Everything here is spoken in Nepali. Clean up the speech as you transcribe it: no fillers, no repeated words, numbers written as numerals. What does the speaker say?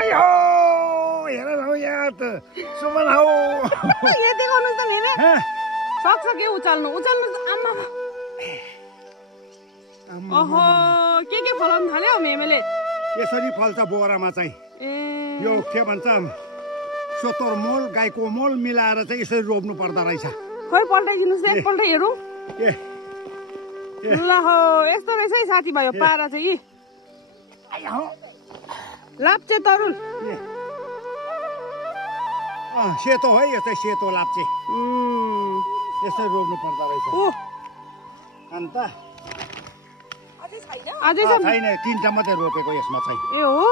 हेर न हौ यहाँ त सुमन हौ यति गर्नु त मेमे सक्छ के उचाल्नु उचाल्नु आम्मा ओहो के फलाउनु थाल्यो हौ मेमेले यसरी फल्छ बोरामा चाहिँ यो के भन्छ सोतर मोल गाईको मोल मिलाएर चाहिँ यसरी रोप्नु पर्दो रहेछ खोइ पल्टाइदिनुस् एकपल्ट हेरौँ ल हो यस्तो रहेछ है साथीभाइ हो पारा चाहिँ लाप्चे तरुल सेतो है यस्तै सेतो लाप्चे यसरी रोप्नु पर्दो रहेछ अन्त अझै छैन 3टा मात्रै रोपेको यसमा चाहिँ ए हो